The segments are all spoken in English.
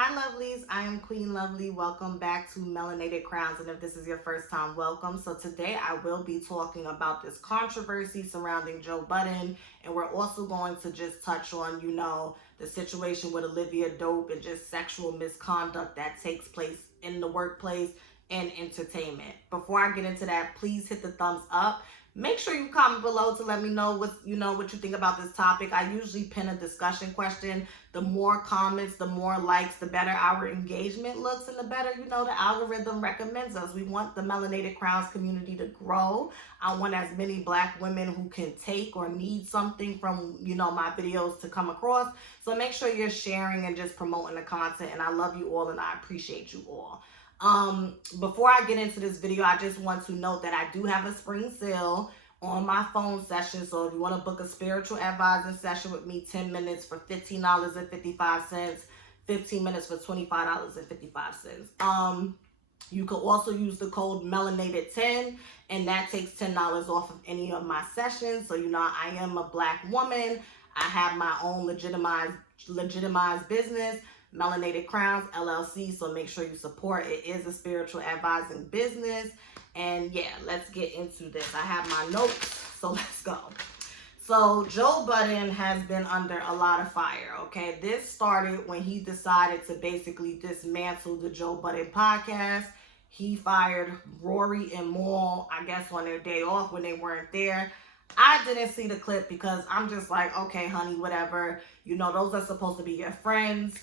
Hi lovelies, I am Queen Lovelee. Welcome back to Melanated Crowns, and if this is your first time, welcome. So today I will be talking about this controversy surrounding Joe Budden, and we're also going to just touch on, the situation with Olivia Dope and just sexual misconduct that takes place in the workplace and entertainment. Before I get into that, please hit the thumbs up. Make sure you comment below to let me know what you think about this topic. I usually pin a discussion question. The more comments, the more likes, the better our engagement looks, and the better, the algorithm recommends us. We want the Melanated Crowns community to grow. I want as many Black women who can take or need something from, my videos to come across. So make sure you're sharing and just promoting the content. And I love you all and I appreciate you all. Before I get into this video, I just want to note that I do have a spring sale on my phone session. So if you want to book a spiritual advising session with me, 10 minutes for $15.55, 15 minutes for $25.55. You could also use the code Melanated10, and that takes $10 off of any of my sessions. So, I am a Black woman. I have my own legitimized business, Melanated Crowns LLC. So make sure you support. It is a spiritual advising business. And yeah, let's get into this. I have my notes, so let's go. So Joe Budden has been under a lot of fire, okay? This started when he decided to basically dismantle the Joe Budden podcast. He fired Rory and Maul, I guess, on their day off when they weren't there. I didn't see the clip because I'm just like, okay, honey, whatever. Those are supposed to be your friends.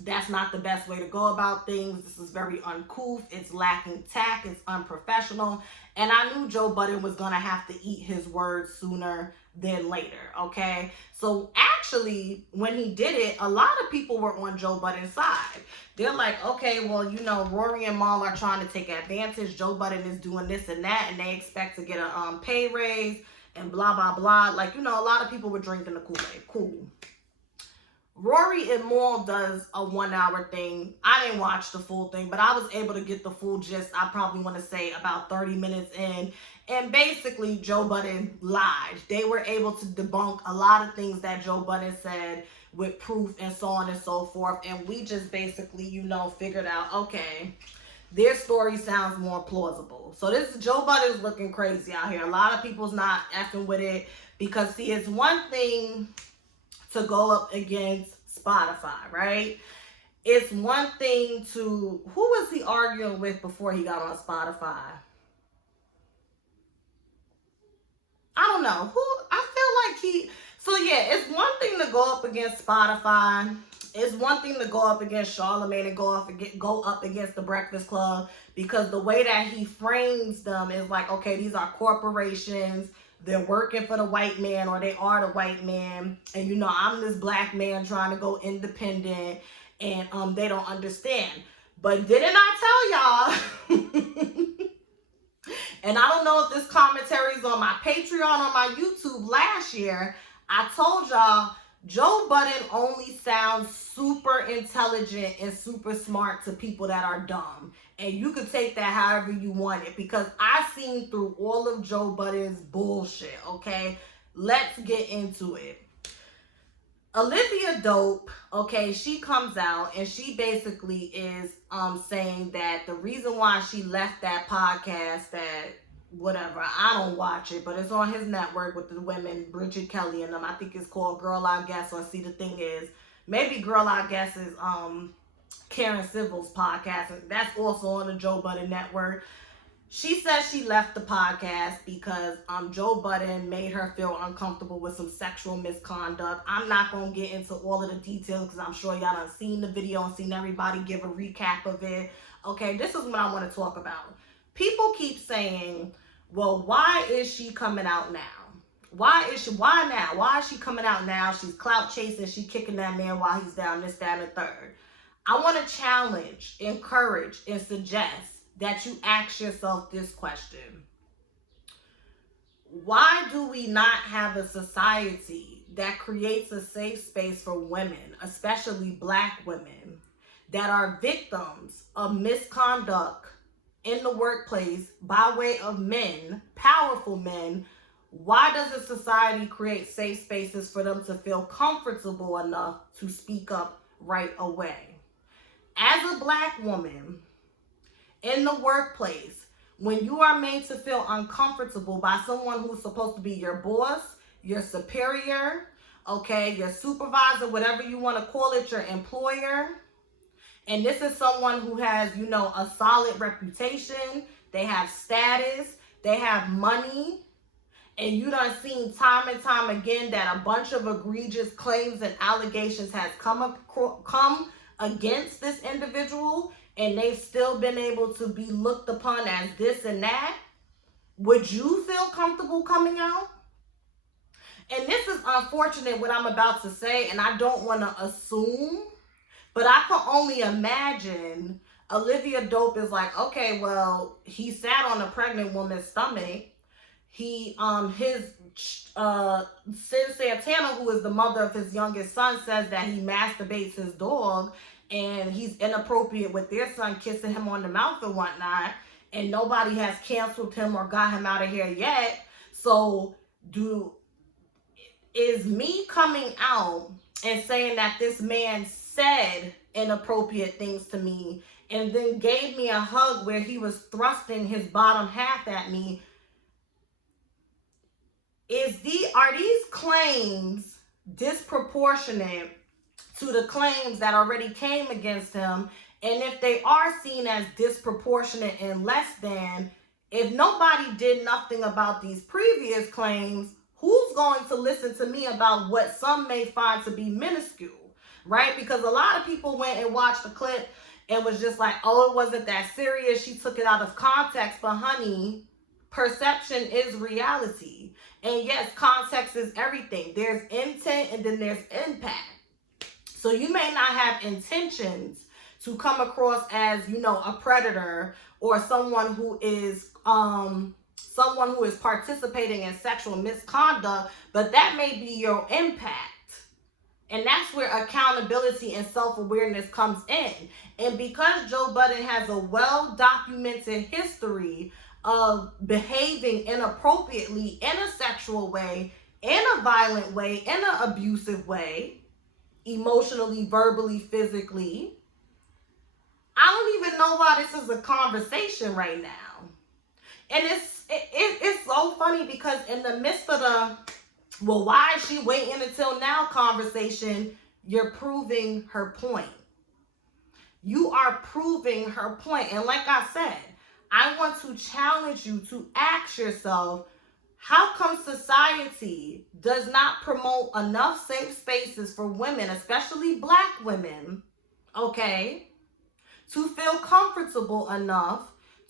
That's not the best way to go about things. This is very uncouth. It's lacking tact. It's unprofessional. And I knew Joe Budden was going to have to eat his words sooner than later, okay? So actually, when he did it, a lot of people were on Joe Budden's side. They're like, okay, well, Rory and Maul are trying to take advantage. Joe Budden is doing this and that, and they expect to get a pay raise and blah, blah, blah. Like, a lot of people were drinking the Kool-Aid. Cool. Rory and Maul does a 1 hour thing. I didn't watch the full thing, but I was able to get the full gist. I probably want to say about 30 minutes in. And basically, Joe Budden lied. They were able to debunk a lot of things that Joe Budden said with proof and so on and so forth. And we just basically, figured out, okay, their story sounds more plausible. So this Joe Budden's looking crazy out here. A lot of people's not effing with it because, see, it's one thing to go up against Spotify, right? It's one thing to, who was he arguing with before he got on Spotify? I don't know. So yeah, it's one thing to go up against Spotify. It's one thing to go up against Charlamagne and go up against the Breakfast Club, because the way that he frames them is like, okay, these are corporations. They're working for the white man, or they are the white man. And, I'm this Black man trying to go independent, and they don't understand. But didn't I tell y'all? And I don't know if this commentary is on my Patreon or my YouTube last year. I told y'all Joe Budden only sounds super intelligent and super smart to people that are dumb. And you can take that however you want it, because I've seen through all of Joe Budden's bullshit, okay? Let's get into it. Olivia Dope, okay, she comes out and she basically is saying that the reason why she left that podcast, that whatever, I don't watch it, but it's on his network with the women, Bridget Kelly and them. I think it's called Girl I Guess, or see, the thing is, maybe Girl I Guess is Karen Civil's podcast, and that's also on the Joe Budden network. She says she left the podcast because Joe Budden made her feel uncomfortable with some sexual misconduct. I'm not going to get into all of the details because I'm sure y'all done seen the video and seen everybody give a recap of it. Okay, this is what I want to talk about. People keep saying, well, why is she coming out now? Why now? Why is she coming out now? She's clout chasing. She kicking that man while he's down, this, that, and the third. I want to challenge, encourage, and suggest that you ask yourself this question. Why do we not have a society that creates a safe space for women, especially Black women, that are victims of misconduct in the workplace by way of men, powerful men? Why doesn't society create safe spaces for them to feel comfortable enough to speak up right away? as a black woman in the workplace, when you are made to feel uncomfortable by someone who's supposed to be your boss, your superior, okay, your supervisor, whatever you want to call it, your employer, and this is someone who has, you know, a solid reputation, they have status, they have money, and you done seen time and time again that a bunch of egregious claims and allegations has come against this individual, and they've still been able to be looked upon as this and that, would you feel comfortable coming out? And this is unfortunate what I'm about to say, and I don't want to assume, but I can only imagine Olivia Dope is like, okay, well, he sat on a pregnant woman's stomach. Sin Santana, who is the mother of his youngest son, says that he masturbates his dog and he's inappropriate with their son, kissing him on the mouth and whatnot, and nobody has canceled him or got him out of here yet. So is me coming out and saying that this man said inappropriate things to me and then gave me a hug where he was thrusting his bottom half at me, are these claims disproportionate to the claims that already came against him? And if they are seen as disproportionate and less than, if nobody did nothing about these previous claims, who's going to listen to me about what some may find to be minuscule, right? Because a lot of people went and watched the clip and was just like, oh, it wasn't that serious. She took it out of context. But honey, perception is reality. And yes, context is everything. There's intent and then there's impact. So you may not have intentions to come across as, you know, a predator or someone who is participating in sexual misconduct, but that may be your impact. And that's where accountability and self-awareness comes in. And because Joe Budden has a well-documented history of behaving inappropriately in a sexual way, in a violent way, in an abusive way, emotionally, verbally, physically, I don't even know why this is a conversation right now. And it's so funny because in the midst of the, well, why is she waiting until now conversation, you're proving her point. You are proving her point. And like I said, I want to challenge you to ask yourself, how come society does not promote enough safe spaces for women, especially black women, okay, to feel comfortable enough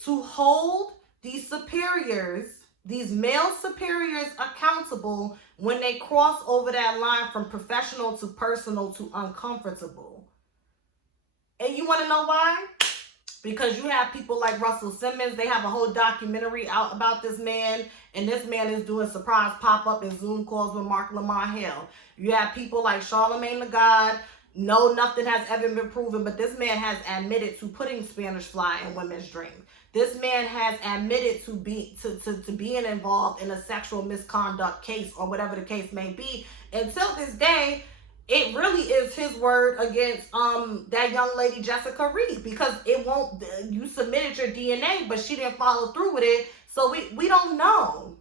to hold these superiors, these male superiors, accountable when they cross over that line from professional to personal to uncomfortable? And you want to know why? Because you have people like Russell Simmons. They have a whole documentary out about this man, and this man is doing surprise pop-up and Zoom calls with Mark Lamar Hill. You have people like Charlamagne the God. No, nothing has ever been proven, but this man has admitted to putting Spanish fly in women's dreams. This man has admitted to being involved in a sexual misconduct case or whatever the case may be. Until this day, it really is his word against that young lady Jessica Reed, because it won't. You submitted your DNA, but she didn't follow through with it, so we don't know.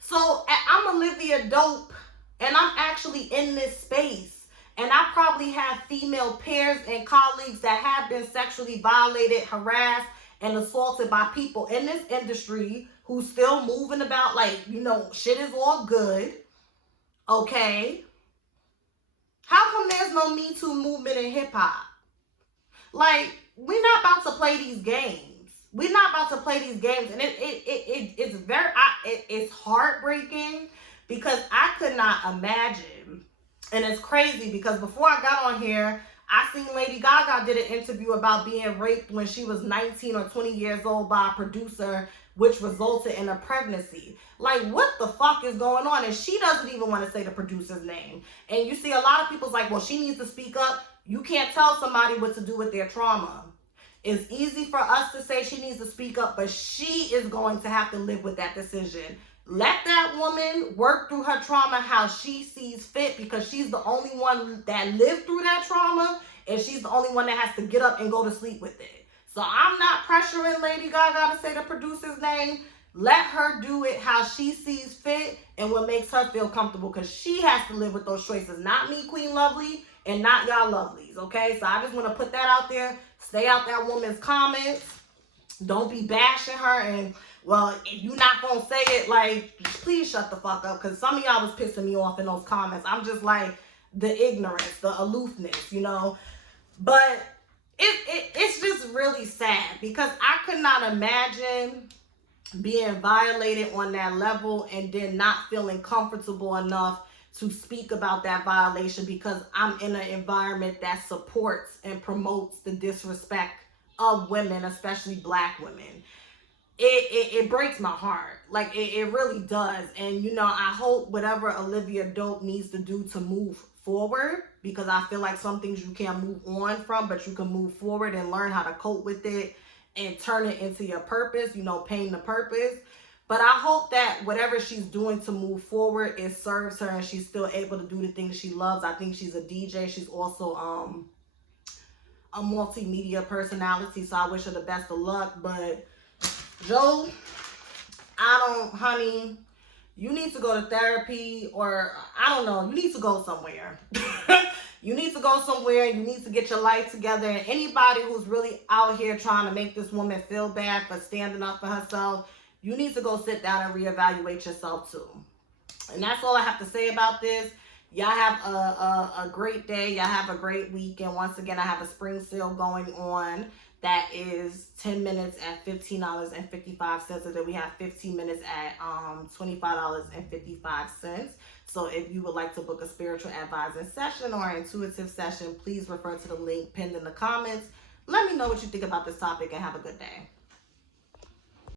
So I'm Olivia Dope, and I'm actually in this space, and I probably have female peers and colleagues that have been sexually violated, harassed, and assaulted by people in this industry who's still moving about like, you know, shit is all good, okay? How come there's no Me Too movement in hip-hop? Like, we're not about to play these games. We're not about to play these games. And it's heartbreaking because I could not imagine. And it's crazy because before I got on here, I seen Lady Gaga did an interview about being raped when she was 19 or 20 years old by a producer, which resulted in a pregnancy. Like, what the fuck is going on? And she doesn't even want to say the producer's name. And you see a lot of people's like, well, she needs to speak up. You can't tell somebody what to do with their trauma. It's easy for us to say she needs to speak up, but she is going to have to live with that decision. Let that woman work through her trauma how she sees fit, because she's the only one that lived through that trauma, and she's the only one that has to get up and go to sleep with it. So I'm not pressuring Lady Gaga to say the producer's name. Let her do it how she sees fit and what makes her feel comfortable, because she has to live with those choices, not me, Queen Lovelee, and not y'all Lovelees, okay? So I just want to put that out there. Stay out that woman's comments. Don't be bashing her, and, well, if you're not going to say it, like, please shut the fuck up, because some of y'all was pissing me off in those comments. I'm just like, the ignorance, the aloofness, you know? But it's just really sad, because I could not imagine being violated on that level and then not feeling comfortable enough to speak about that violation, because I'm in an environment that supports and promotes the disrespect of women, especially Black women. It breaks my heart. Like, it really does. And, you know, I hope whatever Olivia Dope needs to do to move forward, because I feel like some things you can't move on from, but you can move forward and learn how to cope with it and turn it into your purpose, you know, pain the purpose. But I hope that whatever she's doing to move forward, it serves her and she's still able to do the things she loves. I think she's a DJ. She's also a multimedia personality, so I wish her the best of luck. But Joe, honey, you need to go to therapy, or I don't know, you need to go somewhere. You need to go somewhere. You need to get your life together. And anybody who's really out here trying to make this woman feel bad for standing up for herself, you need to go sit down and reevaluate yourself too. And that's all I have to say about this. Y'all have a great day. Y'all have a great week. And once again, I have a spring sale going on that is 10 minutes at $15.55. And then we have 15 minutes at $25.55. So if you would like to book a spiritual advising session or an intuitive session, please refer to the link pinned in the comments. Let me know what you think about this topic and have a good day.